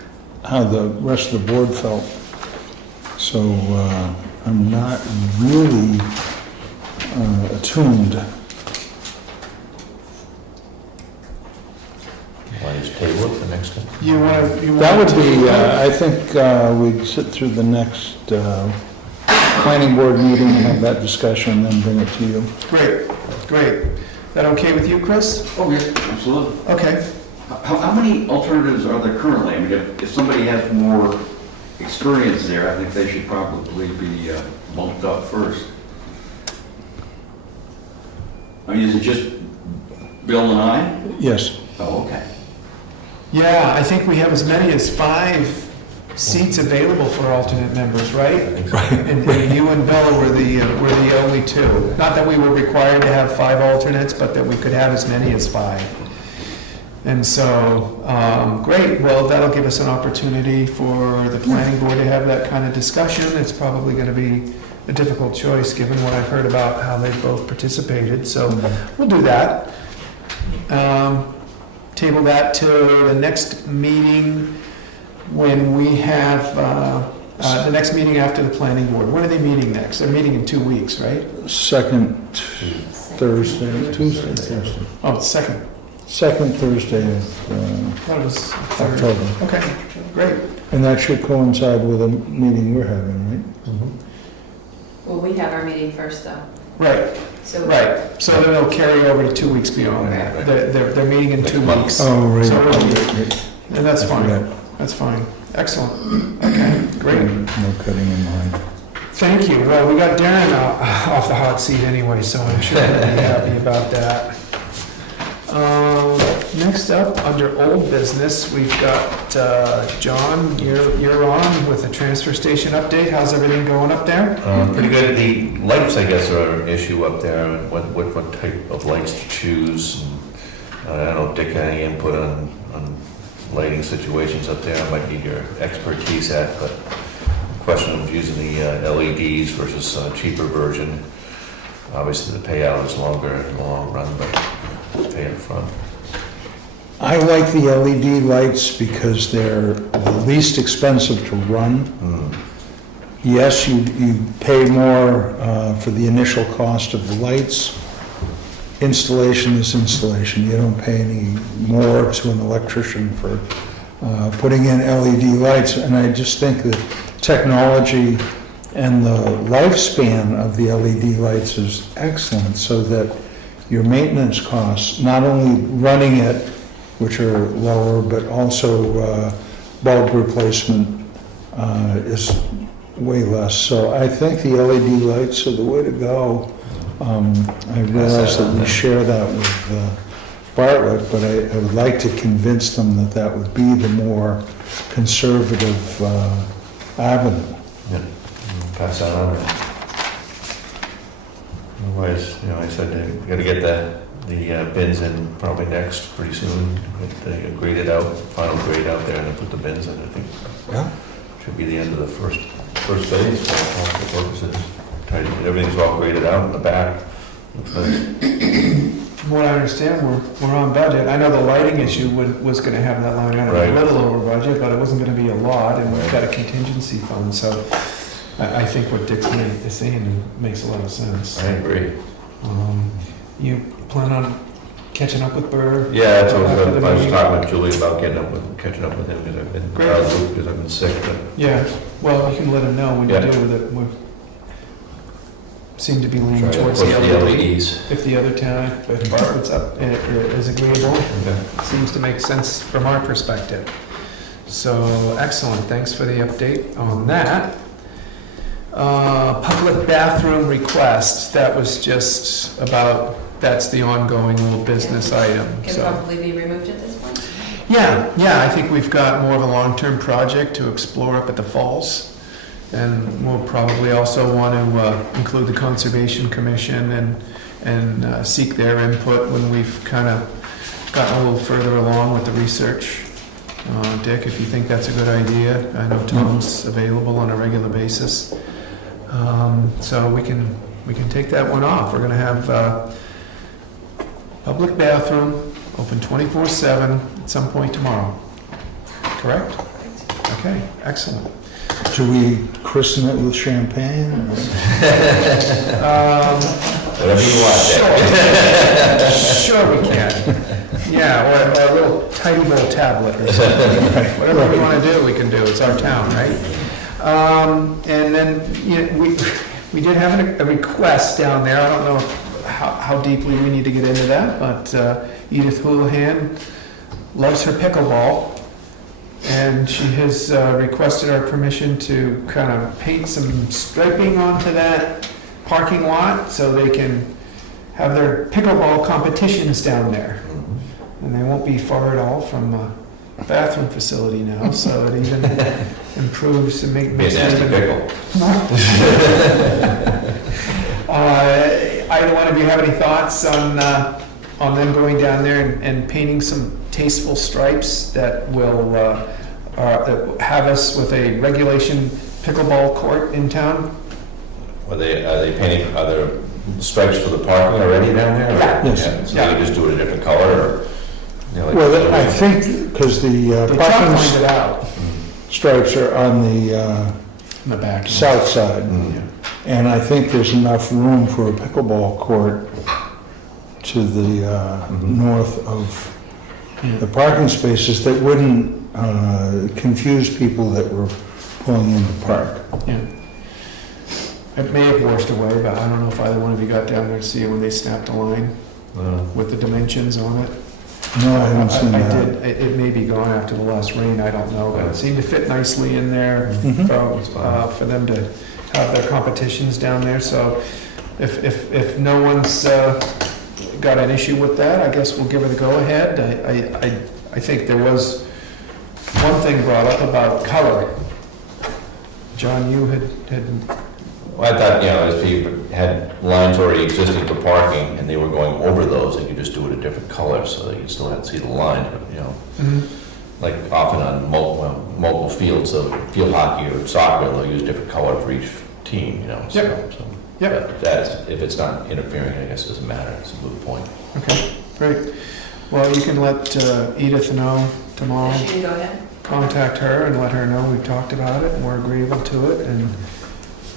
how the rest of the board felt. So I'm not really attuned. Why don't you table it for next time? You want to? That would be, I think we'd sit through the next planning board meeting and have that discussion, and then bring it to you. Great, great. That okay with you, Chris? Oh, yeah, absolutely. Okay. How many alternatives are there currently? I mean, if somebody has more experience there, I think they should probably be bumped up first. I mean, is it just Bill and I? Yes. Oh, okay. Yeah, I think we have as many as 5 seats available for alternate members, right? And you and Bill were the only 2. Not that we were required to have 5 alternates, but that we could have as many as 5. And so, great, well, that'll give us an opportunity for the planning board to have that kind of discussion. It's probably going to be a difficult choice, given what I've heard about how they've both participated, so we'll do that. Table that to the next meeting when we have, the next meeting after the planning board. When are they meeting next? They're meeting in 2 weeks, right? Second Thursday, Tuesday, Thursday. Oh, it's second. Second Thursday of That was third. October. Okay, great. And that should coincide with a meeting we're having, right? Well, we have our meeting first, though. Right, So right. So then it'll carry over to 2 weeks beyond that. They're meeting in 2 weeks. Oh, right. So it'll be- Right. And that's I fine. forgot. That's fine. Excellent. Okay, great. No cutting in line. Thank you. Well, we got Darren off the hot seat anyway, so I'm sure he'll be happy about that. Next up, under old business, we've got John, you're on with the transfer station update. How's everything going up there? Pretty good. The lights, I guess, are an issue up there, and what type of lights to choose. And, I don't know if Dick had any input on lighting situations up there. I might need your expertise at, but question of using the LEDs versus cheaper version. Obviously, the payout is longer in the long run, but pay up front. I like the LED lights because they're the least expensive to run. Yes, you pay more for the initial cost of the lights. Installation is installation. You don't pay any more to an electrician for putting in LED lights. And I just think that technology and the lifespan of the LED lights is excellent, so that your maintenance costs, not only running it, which are lower, but also bulb replacement is way less. So I think the LED lights are the way to go. I realize that we share that with Bartlett, but I would like to convince them that that would be the more conservative avenue. Yeah, pass that on. Otherwise, I said we got to get the bins in probably next, pretty soon. Get graded out, final grade out there, and then put the bins in. I think should be the end of the first phase for all the purposes. Everything's all graded out in the back. Looks nice. From what I understand, we're on budget. I know the lighting issue was going to have that line item Right. a little over budget, but it wasn't going to be a lot, and we've got a contingency fund, so I think what Dick's saying makes a lot of sense. I agree. You plan on catching up with Burr? Yeah, that's what after the I was meeting? talking with Julie about catching up with him because I've been Great. because I've been sick. But Yeah, well, you can let him know when you Yeah. do that we seem to be leaning try to towards push the the LED. LEDs. If the other town, if Bartlett's up, is agreeable, Okay. seems to make sense from our perspective. So, excellent, thanks for the update on that. Public bathroom request, that was just about, that's the ongoing old business item, Can so. probably be removed at this point. Yeah, I think we've got more of a long-term project to explore up at the falls. And we'll probably also want to include the Conservation Commission and seek their input when we've kind of gotten a little further along with the research. Dick, if you think that's a good idea, I know Tom's available on a regular basis. So we can take that one off. We're going to have public bathroom, open 24/7 at some point tomorrow. Correct? Okay, excellent. Do we christen it with champagne? Whatever you want. Sure we can. Yeah, or a little tiny little tablet or something. Whatever we want to do, we can do. It's our town, right? And then, we did have a request down there. I don't know how deeply we need to get into that, but Edith Houlihan loves her pickleball. And she has requested our permission to kind of paint some striping onto that parking lot so they can have their pickleball competitions down there. And they won't be far at all from a bathroom facility now, so it even improves and Be a makes it nasty even... pickle. Either one of you have any thoughts on them going down there and painting some tasteful stripes that will have us with a regulation pickleball court in town? Are they painting other stripes for the parking already down there? Yeah. Yes. So they can just do it a different color or? Well, I think, because the They parking pointed out stripes are on the in the back. south side, and I think there's enough room for a pickleball court to the north of the parking spaces that wouldn't confuse people that were pulling in the park. Yeah. It may have washed away, but I don't know if either one of you got down there to see it when they snapped the line with the dimensions on it. No, I haven't seen I that. did. It may be gone after the last rain, I don't know, but it seemed to fit nicely in there for them to have their competitions down there, so if no one's got an issue with that, I guess we'll give her the go-ahead. I think there was one thing brought up about color. John, you had Well, I thought, if you had lines already existing for parking and they were going over those, they could just do it a different color so that you still have to see the line, Like often on multiple fields of field hockey or soccer, they'll use different color for each team, so. Yep. so Yep. That's, if it's not interfering, I guess it doesn't matter, it's a moot point. Okay, great. Well, you can let Edith know tomorrow. She can go ahead. Contact her and let her know we've talked about it and we're agreeable to it, and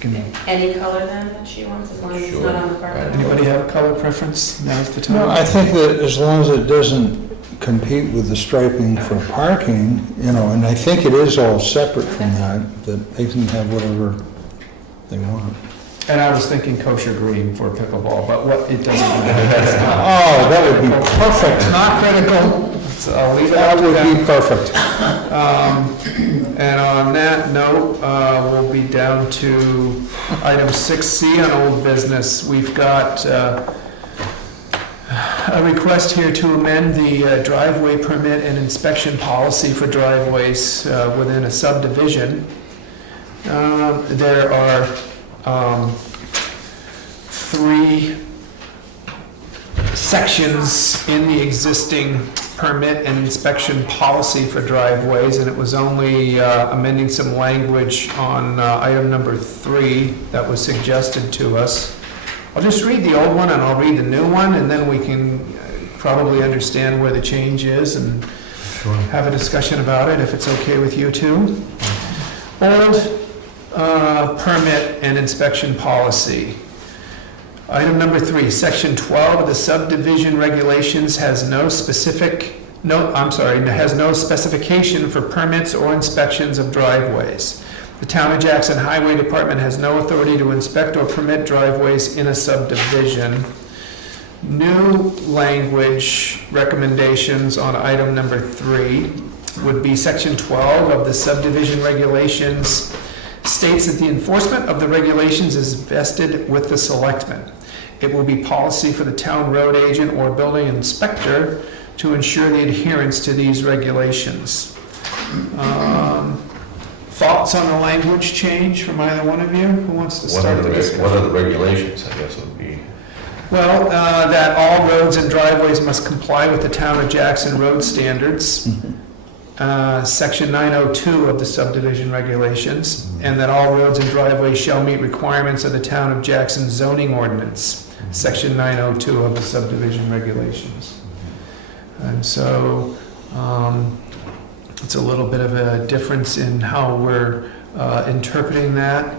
can, Any color then that she wants, as long as it's not on the carpet? anybody have a color preference? Now's the time. No, I think that as long as it doesn't compete with the striping for parking, and I think it is all separate from that they can have whatever they want. And I was thinking kosher green for pickleball, but it doesn't matter. Oh, that would be perfect. It's not critical, so I'll leave it up That to would them. be perfect. And on that note, we'll be down to item 6C on old business. We've got a request here to amend the driveway permit and inspection policy for driveways within a subdivision. There are 3 sections in the existing permit and inspection policy for driveways, and it was only amending some language on item number 3 that was suggested to us. I'll just read the old one and I'll read the new one, and then we can probably understand where the change is and have a discussion about it, if it's okay with you two. Old permit and inspection policy. Item number 3, section 12 of the subdivision regulations has no specification for permits or inspections of driveways. The Town of Jackson Highway Department has no authority to inspect or permit driveways in a subdivision. New language recommendations on item number 3 would be section 12 of the subdivision regulations states that the enforcement of the regulations is vested with the selectmen. It will be policy for the town road agent or building inspector to ensure the adherence to these regulations. Thoughts on the language change from either one of you? Who wants to start the discussion? What are the regulations, I guess would be? Well, that all roads and driveways must comply with the Town of Jackson road standards. Section 902 of the subdivision regulations, and that all roads and driveways shall meet requirements of the Town of Jackson zoning ordinance, Section 902 of the subdivision regulations. And so it's a little bit of a difference in how we're interpreting that.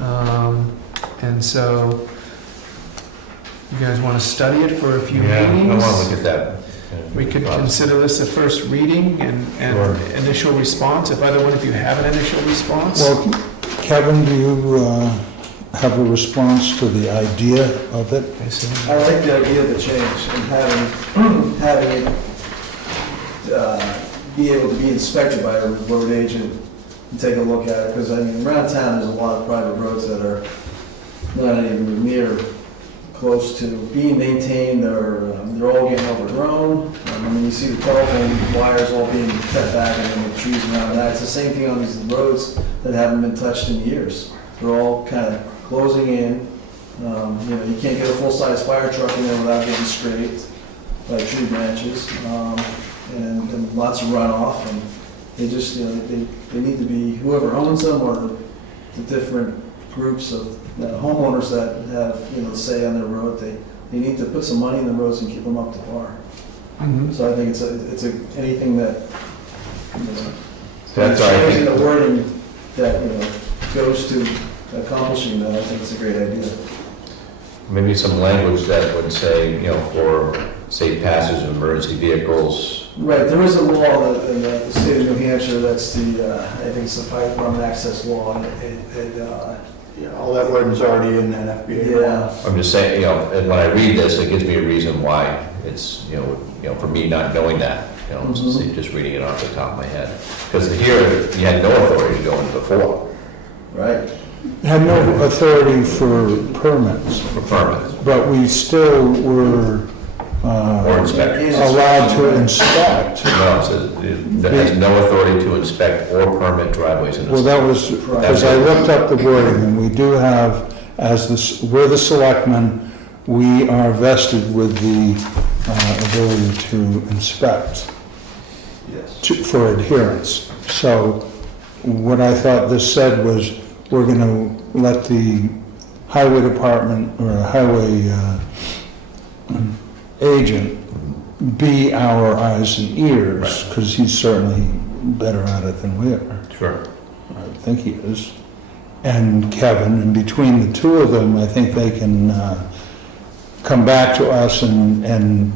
And so you guys want to study it for a few meetings? I want to look at that. We could consider this a first reading and initial response, if either one of you have an initial response. Well, Kevin, do you have a response to the idea of it? I like the idea of the change and having it be able to be inspected by a road agent and take a look at it, because I mean, around town, there's a lot of private roads that are not even near close to being maintained, or they're all getting overgrown. I mean, you see the telephone wires all being cut back and then the trees around that. It's the same thing on these roads that haven't been touched in years. They're all kind of closing in. You can't get a full-size fire truck in there without getting scraped by tree branches, and lots of runoff. And they just, they need to be, whoever owns them or the different groups of homeowners that have, say on their road, they need to put some money in the roads and keep them up to par. Mhm. So I think it's anything that, That's why I changing think, the wording that, goes to accomplishing that, I think it's a great idea. maybe some language that would say, for safe passage of emergency vehicles. Right, there is a law in the state of New Hampshire, that's I think it's the fire department access law, and All that wording's already in that FBA. yeah. I'm just saying, and when I read this, it gives me a reason why it's, for me not knowing that, just reading it off the top of my head. Because here, you had no authority to go in before. Right. had no authority for permits, For permits but we still were or inspectors. allowed to inspect. No, it says that has no authority to inspect or permit driveways in the Well, state. that was, because I looked up the wording, and we do have, we're the selectmen, we are vested with the ability to inspect Yes. for adherence. So what I thought this said was, we're gonna let the highway department or highway agent be our eyes and ears, Right. because he's certainly better at it than we are. Sure. I think he is. And Kevin, and between the two of them, I think they can come back to us and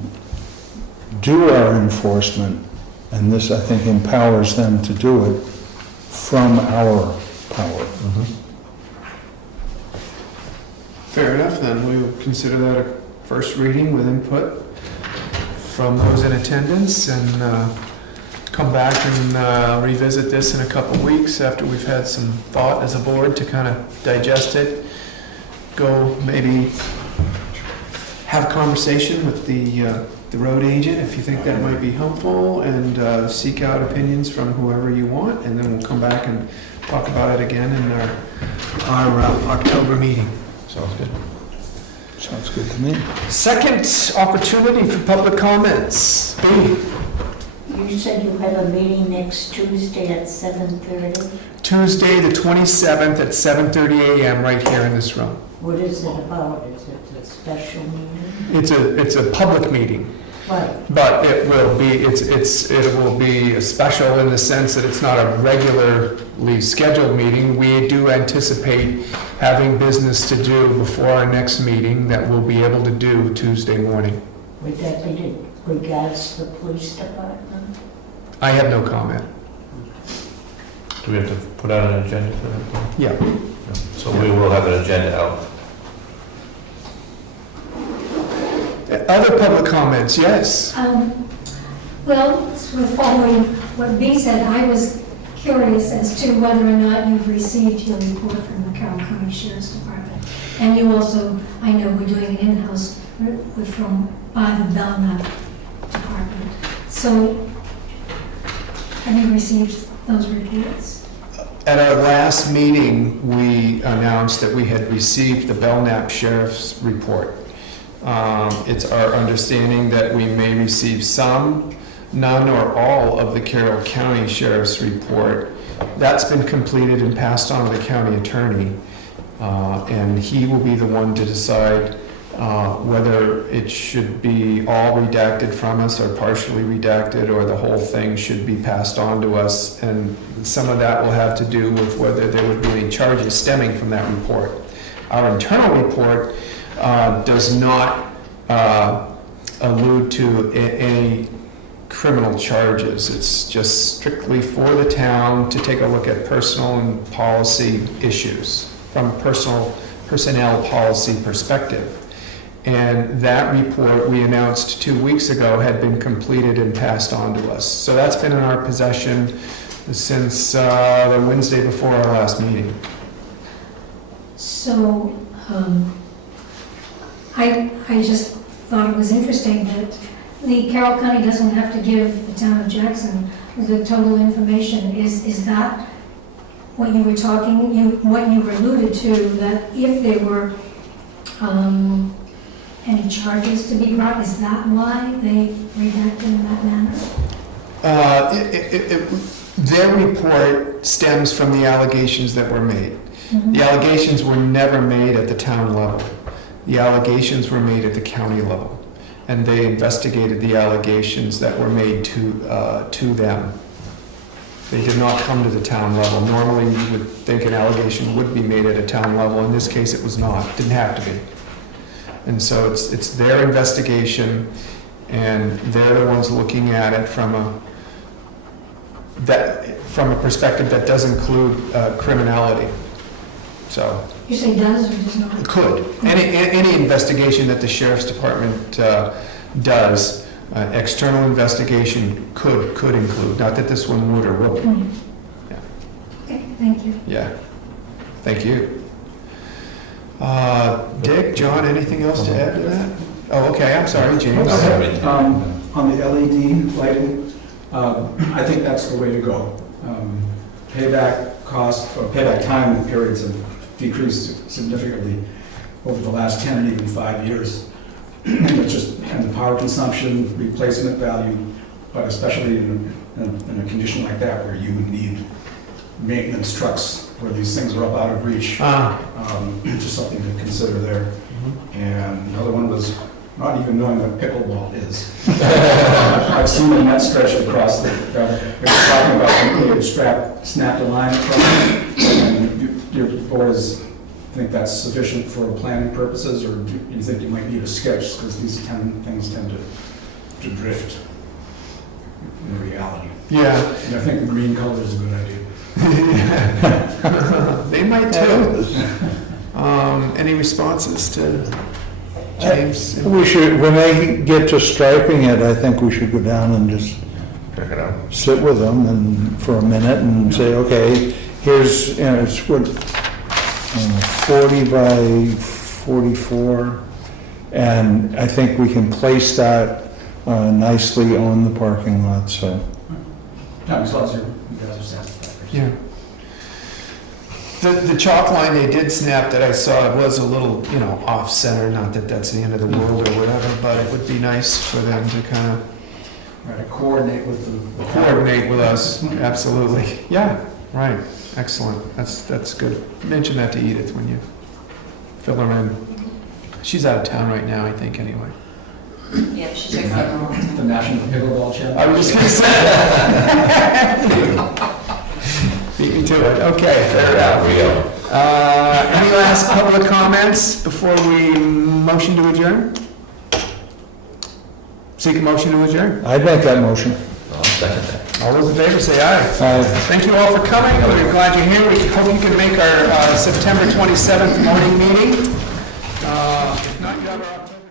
do our enforcement. And this, I think, empowers them to do it from our power. Fair enough, then. We will consider that a first reading with input from those in attendance and come back and revisit this in a couple weeks after we've had some thought as a board to kind of digest it. Go maybe have a conversation with the road agent if you think that might be helpful, and seek out opinions from whoever you want, and then we'll come back and talk about it again in our October meeting. Sounds good. Sounds good to me. Second opportunity for public comments. B, You said you have a meeting next Tuesday at 7:30. Tuesday, the 27th at 7:30 a.m. right here in this room. What is it about? Is it a special meeting? It's a public meeting, Right. but it will be a special in the sense that it's not a regularly scheduled meeting. We do anticipate having business to do before our next meeting that we'll be able to do Tuesday morning. Would that be in regards to the police department? I have no comment. Do we have to put out an agenda for that? Yeah. So we will have an agenda out. Other public comments, yes. Well, sort of following what B said, I was curious as to whether or not you've received your report from the Carroll County Sheriff's Department. And you also, I know we're doing an in-house by the Belknap Department. So, have you received those reports? At our last meeting, we announced that we had received the Belknap Sheriff's report. It's our understanding that we may receive some, none or all of the Carroll County Sheriff's report. That's been completed and passed on to the county attorney, and he will be the one to decide whether it should be all redacted from us or partially redacted, or the whole thing should be passed on to us. And some of that will have to do with whether there would be any charges stemming from that report. Our internal report does not allude to any criminal charges. It's just strictly for the town to take a look at personal and policy issues from a personnel policy perspective. And that report, we announced 2 weeks ago, had been completed and passed on to us. So that's been in our possession since the Wednesday before our last meeting. So, I just thought it was interesting that the Carroll County doesn't have to give the town of Jackson the total information. Is that what you were what you alluded to, that if there were any charges to be brought, is that why they redacted in that manner? Their report stems from the allegations that were made. The allegations were never made at the town level. The allegations were made at the county level, and they investigated the allegations that were made to them. They did not come to the town level. Normally, you would think an allegation would be made at a town level. In this case, it was not. It didn't have to be. And so it's their investigation, and they're the ones looking at it from a perspective that does include criminality. So. You say does or does not? Could. Any investigation that the sheriff's department does, external investigation could include. Not that this one would or will. Okay, thank you. Yeah. Thank you. Dick, John, anything else to add to that? Oh, okay, I'm sorry, James. Okay. On the LED lighting, I think that's the way to go. Payback cost, or payback time periods have decreased significantly over the last 10 and even 5 years. And the power consumption, replacement value, but especially in a condition like that where you would need maintenance trucks where these things are up out of reach. Just something to consider there. And the other one was not even knowing what pickleball is. I've seen the net stretched across the, they're talking about the strap, snapped a line across it. And your boys think that's sufficient for planning purposes, or do you think you might need a sketch, because these things tend to drift in reality. Yeah. And I think the green color is a good idea. They might too. Any responses to James? We should, when they get to striping it, I think we should go down and just Check it out. sit with them and, for a minute and say, okay, here's, it's what, 40 by 44, and I think we can place that nicely on the parking lot, so. As long as you guys are satisfied. Yeah. The chalk line they did snap that I saw was a little, off center, not that that's the end of the world or whatever, but it would be nice for them to kind of Right, coordinate with the. coordinate with us, absolutely. Yeah, right, excellent, that's good. Mention that to Edith when you fill her in. She's out of town right now, I think, anyway. Yeah, she checks out all the time. The National Pickleball Championship. I was just gonna say. Beat me to it, okay, fair enough. Any last public comments before we motion to adjourn? Seek a motion to adjourn. I'd make that motion. I'll second that. All those in favor say aye. Aye. Thank you all for coming. We're glad you're here. We hope you can make our September 27th morning meeting. If not, you have our October.